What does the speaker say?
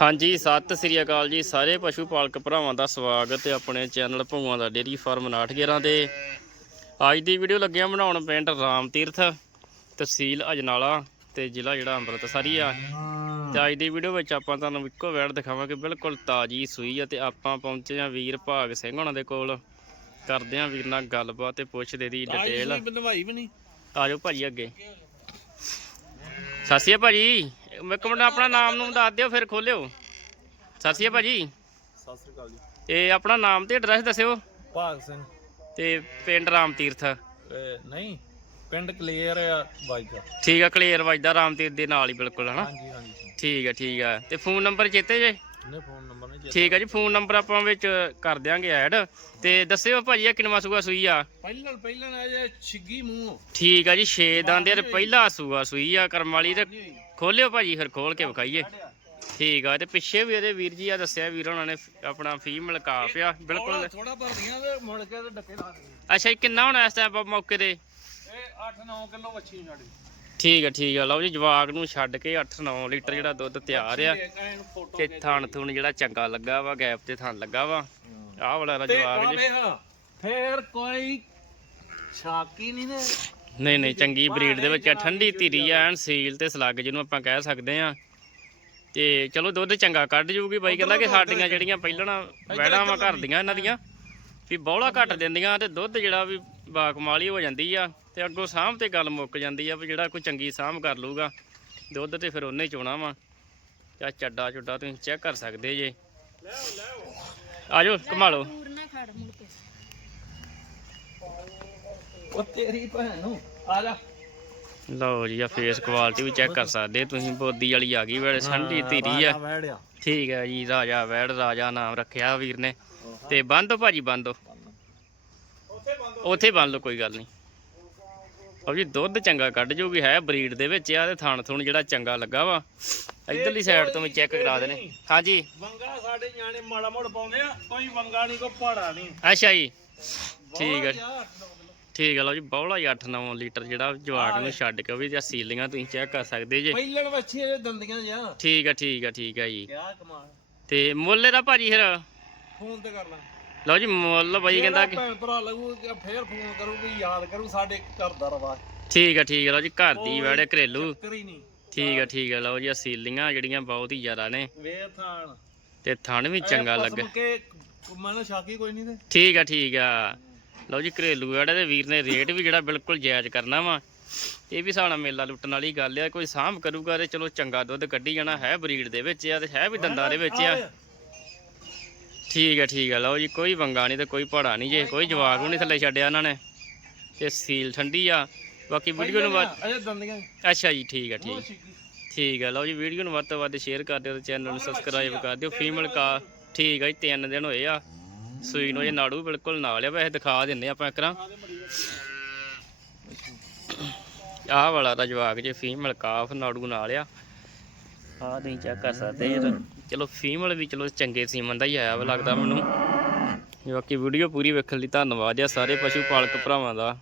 ਹਾਂਜੀ ਸਤਿ ਸ੍ਰੀ ਅਕਾਲ ਜੀ। ਸਾਰੇ ਪਸ਼ੂ ਪਾਲਕ ਭਰਾਵਾਂ ਦਾ ਸਵਾਗਤ ਹੈ ਆਪਣੇ ਚੈਨਲ ਭੂਆਂ ਦਾ ਡੇਰੀ ਫਾਰਮ 911 ਤੇ। ਅੱਜ ਦੀ ਵੀਡੀਓ ਲੱਗਿਆ ਬਣਾਉਣ ਪਿੰਡ ਰਾਮ ਤੀਰਥ ਤਹਿਸੀਲ ਅਜਨਾਲਾ ਤੇ ਜ਼ਿਲ੍ਹਾ ਜਿਹੜਾ ਅੰਮ੍ਰਿਤਸਰੀ ਆ। ਤੇ ਅੱਜ ਦੀ ਵੀਡੀਓ ਵਿੱਚ ਆਪਾਂ ਤੁਹਾਨੂੰ ਇੱਕੋ ਵੈੜ ਦਿਖਾਵਾਂਗੇ ਬਿਲਕੁਲ ਤਾਜੀ ਸੂਈ ਆ ਤੇ ਆਪਾਂ ਪਹੁੰਚੇ ਆ ਵੀਰ ਭਾਗ ਸਿੰਘ ਹੋਣਾ ਦੇ ਕੋਲ। ਕਰਦੇ ਆ ਵੀਰ ਨਾਲ ਗੱਲਬਾਤ ਤੇ ਪੁੱਛਦੇ ਦੀ ਡਿਟੇਲ ਆਜੋ ਭਾਜੀ ਅੱਗੇ। ਸਤਿ ਸ਼੍ਰੀ ਅਕਾਲ ਭਾਜੀ। ਇੱਕ ਮਿੰਟ ਆਪਣਾ ਨਾਮ ਨੂੰ ਦੱਸ ਦਿਓ ਫਿਰ ਖੋਲਿਓ। ਸਤਿ ਸ਼੍ਰੀ ਅਕਾਲ ਭਾਜੀ। ਸਤਿ ਸ੍ਰੀ ਅਕਾਲ ਜੀ। ਇਹ ਆਪਣਾ ਨਾਮ ਤੇ ਐਡਰੈਸ ਦੱਸਿਓ। ਭਾਗ ਸਿੰਘ। ਤੇ ਪਿੰਡ ਰਾਮ ਤੀਰਥ ਇਹ ਨਹੀਂ ਪਿੰਡ ਕਲੀਅਰ ਬਾਈਕ। ਠੀਕ ਆ ਕਲੀਅਰ ਵੱਜਦਾ ਰਾਮ ਤੀਰਥ ਦੇ ਨਾਲ ਹੀ ਬਿਲਕੁਲ ਹਨਾ? ਹਾਂਜੀ ਹਾਂਜੀ। ਠੀਕ ਆ ਠੀਕ ਆ। ਤੇ ਫੋਨ ਨੰਬਰ ਚੇਤੇ ਜੇ? ਨੇ ਫੋਨ ਨੰਬਰ ਨਹੀਂ ਠੀਕ ਆ ਜੀ ਫੋਨ ਨੰਬਰ ਆਪਾਂ ਵਿੱਚ ਕਰ ਦਿਆਂਗੇ ਐਡ। ਤੇ ਦੱਸਿਓ ਭਾਜੀ ਆ ਕਿੰਨਵਾ ਸੂਆ ਸੂਈ ਆ? ਪਹਿਲਾਂ ਪਹਿਲਾਂ ਆ ਜੇ ਛਿੱਗੀ ਮੂੰਹ। ਠੀਕ ਆ ਜੀ 6 ਦੰਦ ਦੇ ਪਹਿਲਾ ਸੂਆ ਸੂਈ ਆ ਕਰਮ ਵਾਲੀ ਤੇ ਖੋਲਿਓ ਭਾਜੀ ਫਿਰ ਖੋਲ ਕੇ ਵਿਖਾਈਏ। ਠੀਕ ਆ ਤੇ ਪਿੱਛੇ ਵੀ ਇਹਦੇ ਵੀਰ ਜੀ ਆ ਦੱਸਿਆ ਵੀਰ ਉਹਨਾਂ ਨੇ ਆਪਣਾ ਫੀਮੇਲ ਕਾਫ ਆ ਬਿਲਕੁਲ। ਥੋੜਾ ਭਰਦੀਆਂ ਤੇ ਮੁੜ ਕੇ ਤੇ ਡੱਕੇ ਲਾ ਦੇਣੇ। ਅੱਛਾ ਕਿੰਨਾ ਹੋਣਾ ਇਸ ਟਾਈਮ ਮੌਕੇ ਤੇ? ਇਹ 8-9 ਕਿਲੋ ਵੱਛੀ ਸਾਡੀ। ਠੀਕ ਆ ਠੀਕ ਆ ਲਓ ਜੀ ਜਵਾਗ ਨੂੰ ਛੱਡ ਕੇ 8-9 ਲੀਟਰ ਜਿਹੜਾ ਦੁੱਧ ਤਿਆਰ ਆ ਤੇ ਥਣ ਥੁਣ ਜਿਹੜਾ ਚੰਗਾ ਲੱਗਾ ਵਾ ਗੈਪ ਤੇ ਥਣ ਲੱਗਾ ਵਾ। ਆਹ ਵਾਲਾ ਤੇ ਜਵਾਗ ਜੀ। ਫੇਰ ਕੋਈ ਛਾਕੀ ਨਹੀਂ ਨੇ। ਨਹੀਂ ਨਹੀਂ, ਚੰਗੀ ਬਰੀਡ ਦੇ ਵਿੱਚ ਆ, ਠੰਡੀ ਧੀਰੀ ਆ, ਐਨ ਸੀਲ ਤੇ ਸਲੱਗ ਜਿਹਨੂੰ ਆਪਾਂ ਕਹਿ ਸਕਦੇ ਆ। ਤੇ ਚਲੋ ਦੁੱਧ ਚੰਗਾ ਕੱਢ ਜੂਗੀ ਬਾਈ, ਕਹਿੰਦਾ ਕਿ ਸਾਡੀਆਂ ਜਿਹੜੀਆਂ ਪਹਿਲਣਾ ਵੈੜਾਂ ਵਾ ਘਰ ਦੀਆਂ ਇਹਨਾਂ ਦੀਆਂ, ਵੀ ਬੌਲਾ ਘੱਟ ਦਿੰਦੀਆਂ ਤੇ ਦੁੱਧ ਜਿਹੜਾ ਵੀ ਬਾਕਮਾਲੀ ਹੋ ਜਾਂਦੀ ਆ ਤੇ ਅੱਗੋਂ ਸਾਂਭ ਤੇ ਗੱਲ ਮੁੱਕ ਜਾਂਦੀ ਆ ਵੀ ਜਿਹੜਾ ਕੋਈ ਚੰਗੀ ਸਾਂਭ ਕਰ ਲੂਗਾ ਦੁੱਧ ਤੇ ਫਿਰ ਉਹਨੇ ਹੀ ਚੋਣਾ ਵਾ। ਚਾ ਚੱਡਾ ਚੁੱਡਾ ਤੁਸੀਂ ਚੈੱਕ ਕਰ ਸਕਦੇ ਜੇ। ਆਜੋ ਕਮਾਲੋ ਦੂਰ ਨਾ ਖੜ ਮੁੜ ਕੇ ਉਹ ਤੇਰੀ ਭੈਣ ਨੂੰ ਆ ਜਾ। ਲਓ ਜੀ ਆ ਫੇਸ ਕੁਆਲਿਟੀ ਵੀ ਚੈੱਕ ਕਰ ਸਕਦੇ ਤੁਸੀਂ ਬੋਦੀ ਵਾਲੀ ਆ ਗਈ ਵੇਲੇ ਠੰਡੀ ਧੀਰੀ ਆ। ਠੀਕ ਹੈ ਜੀ ਰਾਜਾ ਵੈੜ ਰਾਜਾ ਨਾਮ ਰੱਖਿਆ ਵੀਰ ਨੇ। ਤੇ ਬੰਦ ਦੋ ਭਾਜੀ ਬੰਦ ਉੱਥੇ ਬੰਦ ਲਓ ਕੋਈ ਗੱਲ ਨਹੀਂ। ਉਹ ਜੀ ਦੁੱਧ ਚੰਗਾ ਕੱਢ ਜੂਗੀ ਹੈ ਬਰੀਡ ਦੇ ਵਿੱਚ ਆ ਤੇ ਥਣ ਥੁਣ ਜਿਹੜਾ ਚੰਗਾ ਲੱਗਾ ਵਾ। ਇਧਰਲੀ ਸਾਈਡ ਤੋਂ ਵੀ ਚੈੱਕ ਕਰਾ ਦੇਣੇ। ਹਾਂਜੀ। ਵੰਗਾ ਸਾਡੇ ਨਿਆਣੇ ਮਾੜਾ ਮੋੜ ਪਾਉਂਦੇ ਆ ਕੋਈ ਵੰਗਾ ਨਹੀਂ ਕੋਈ ਪਹਾੜਾ ਨਹੀਂ ਅੱਛਾ ਜੀ। ਠੀਕ ਹੈ ਠੀਕ ਹੈ ਲਓ ਜੀ ਬੌਲਾ ਹੀ 8-9 ਲੀਟਰ ਜਿਹੜਾ ਜਵਾਕ ਨੂੰ ਛੱਡ ਕੇ ਉਹ ਵੀ ਜਾਂ ਸੀਲੀਆਂ ਤੁਸੀਂ ਚੈੱਕ ਕਰ ਸਕਦੇ ਜੇ। ਪਹਿਲਣ ਵੱਛੀ ਇਹ ਦੰਦੀਆਂ ਜਾਂ। ਠੀਕ ਹੈ ਠੀਕ ਹੈ ਠੀਕ ਹੈ ਜੀ। ਕਿਆ ਕਮਾਲ। ਤੇ ਮੁੱਲ ਇਹਦਾ ਭਾਜੀ ਫਿਰ? ਫੋਨ ਤੇ ਕਰ ਲਾ। ਲਓ ਜੀ ਮੁੱਲ ਬਾਈ ਕਹਿੰਦਾ ਕਿ ਭੈਣ ਭਰਾ ਲੱਗੂ ਕਿ ਫੇਰ ਫੋਨ ਕਰੂ ਵੀ ਯਾਦ ਕਰੂ ਸਾਡੇ ਘਰ ਦਾ ਰਵਾਜ। ਠੀਕ ਹੈ ਠੀਕ ਹੈ ਲਓ ਜੀ ਘਰ ਦੀ ਵੜੇ ਘਰੇਲੂ। ਠੀਕ ਹੈ। ਠੀਕ ਹੈ ਲਓ ਜੀ ਸੀਲੀਆਂ ਜਿਹੜੀਆਂ ਬਹੁਤ ਹੀ ਜ਼ਿਆਦਾ ਨੇ। ਵੇ ਥਾਣ। ਤੇ ਥਣ ਵੀ ਚੰਗਾ ਲੱਗ। ਕੇ ਮਨ ਸ਼ਾਕੀ ਕੋਈ ਨਹੀਂ ਤੇ। ਠੀਕ ਹੈ ਠੀਕ ਆ। ਲਓ ਜੀ ਘਰੇਲੂ ਵੜੇ ਦੇ ਵੀਰ ਨੇ ਰੇਟ ਵੀ ਜਿਹੜਾ ਬਿਲਕੁਲ ਜਾਇਜ਼ ਕਰਨਾ ਵਾ। ਇਹ ਵੀ ਸਾਡਾ ਮੇਲਾ ਲੁੱਟਣ ਵਾਲੀ ਗੱਲ ਆ ਕੋਈ ਸਾਂਭ ਕਰੂਗਾ ਤੇ ਚਲੋ ਚੰਗਾ ਦੁੱਧ ਕੱਢੀ ਜਾਣਾ ਹੈ ਬਰੀਡ ਦੇ ਵਿੱਚ ਆ ਤੇ ਹੈ ਵੀ ਦੰਦਾਂ ਦੇ ਵਿੱਚ ਆ। ਠੀਕ ਹੈ ਠੀਕ ਹੈ ਲਓ ਜੀ ਕੋਈ ਵੰਗਾ ਨਹੀਂ ਤੇ ਕੋਈ ਪੜਾ ਨਹੀਂ ਜੇ ਕੋਈ ਜਵਾਕ ਵੀ ਨਹੀਂ ਥੱਲੇ ਛੱਡਿਆ ਇਹਨਾਂ ਨੇ। ਤੇ ਸੀਲ ਠੰਡੀ ਆ ਬਾਕੀ ਵੀਡੀਓ ਨੂੰ ਦੰਦੀਆਂ ਅੱਛਾ ਜੀ ਠੀਕ ਹੈ ਠੀਕ। ਠੀਕ ਹੈ ਲਓ ਜੀ ਵੀਡੀਓ ਨੂੰ ਵੱਧ ਤੋਂ ਵੱਧ ਸ਼ੇਅਰ ਕਰ ਦਿਓ ਤੇ ਚੈਨਲ ਨੂੰ ਸਬਸਕ੍ਰਾਈਬ ਕਰ ਦਿਓ। ਫੀਮੇਲ ਕਾ ਠੀਕ ਹੈ ਜੀ ਤਿੰਨ ਦਿਨ ਹੋਏ ਆ। ਸੂਈ ਨੂੰ ਜੇ ਨਾੜੂ ਬਿਲਕੁਲ ਨਾਲ ਆ, ਵੈਸੇ ਦਿਖਾ ਦਿੰਨੇ ਆਪਾਂ ਇੱਕ ਆਹ ਵਾਲਾ ਦਾ ਜਵਾਕ ਜੇ ਫੀਮੇਲ ਕਾਫ ਨਾੜੂ ਨਾਲ ਆ। ਆਹ ਤੁਸੀਂ ਚੈੱਕ ਕਰ ਸਕਦੇ ਜੇ ਚਲੋ ਫੀਮੇਲ ਵੀ ਚਲੋ ਚੰਗੇ ਸੀਮਨ ਦਾ ਹੀ ਆਇਆ ਵਾ ਲੱਗਦਾ ਮੈਨੂੰ। ਬਾਕੀ ਵੀਡੀਓ ਪੂਰੀ ਵੇਖਣ ਲਈ ਧੰਨਵਾਦ ਆ ਸਾਰੇ ਪਸ਼ੂ ਪਾਲਕ ਭਰਾਵਾਂ ਦਾ।